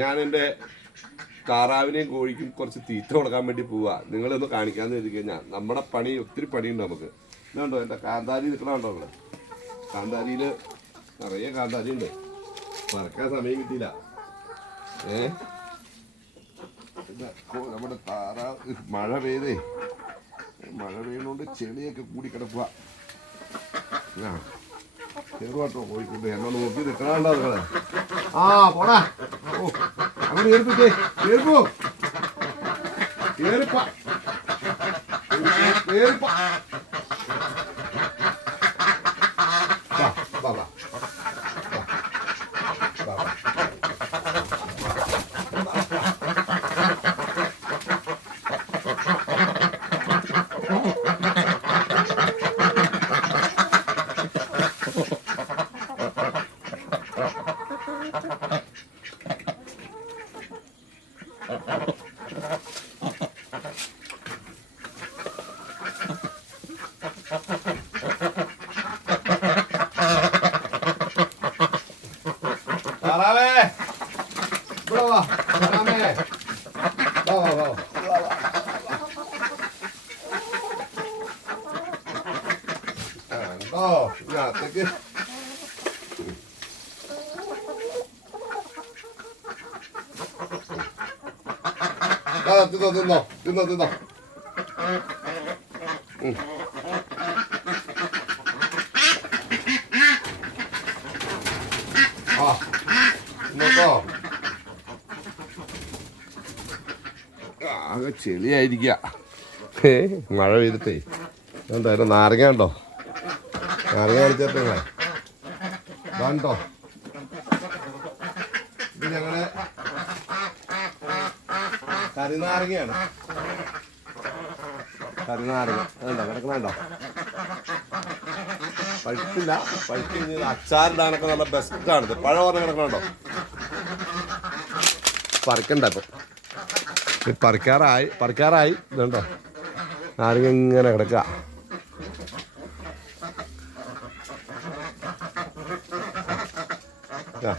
ഞാൻ എൻ്റെ താറാവിനെയും കോഴിക്കും കുറച്ച് തീറ്റ കൊടുക്കാൻ വേണ്ടി പോവാ. നിങ്ങളൊന്ന് കാണിക്കാന്ന് കരുതി കഴിഞ്ഞാൽ നമ്മുടെ പണി ഒത്തിരി പണിയുണ്ട് നമുക്ക്. ഇതുണ്ടോ എൻ്റെ കാന്താരി നിൽക്കണുണ്ടോ നിങ്ങൾ? കാന്താരിയിൽ നിറയെ കാന്താരി ഉണ്ട്. പറക്കാൻ സമയം കിട്ടിയില്ല. നമ്മുടെ താറാവ് മഴ പെയ്യുന്നോണ്ട് ചെളിയൊക്കെ കൂടി കിടക്കുക. ചെറുപാട്ടോ കോഴിക്കൊണ്ട് എന്നോട് നോക്കി നിൽക്കണുണ്ടോ നിങ്ങള്? ആ പോടാ. ഓ അങ്ങനെ കേൾപ്പിച്ചേ. കേൾപ്പോ കേറിപ്പ കേറിപ്പ താറാവേ ഇവിടെ വാ. താറാമേ വാ വാ വാ. ഉണ്ടോ ഇതിനകത്തേക്ക്? തിന്നോ തിന്നോ തിന്നോ തിന്നോ. ആ ഇന്നോ ആകെ ചെളിയായിരിക്കുക. മഴ പെയ്തിട്ടേ എന്തായാലും നാരങ്ങ ഉണ്ടോ? നാരങ്ങ കാണിച്ചേട്ടെ നിങ്ങളെ. ഇതാണ്ടോ ഇത് ഞങ്ങളെ കരിനാരങ്ങയാണ്. കരിനാരങ്ങ അതുണ്ടോ കിടക്കണുണ്ടോ? പഴുത്തില്ല. പഴുത്ത് കഴിഞ്ഞാൽ അച്ചാറിടാനൊക്കെ നല്ല ബെസ്റ്റാണിത്. പഴം പറഞ്ഞ് കിടക്കണുണ്ടോ? പറിക്കണ്ട ഇപ്പം പറിക്കാറായി ഇതുണ്ടോ നാരങ്ങ ഇങ്ങനെ കിടക്കുക. ആ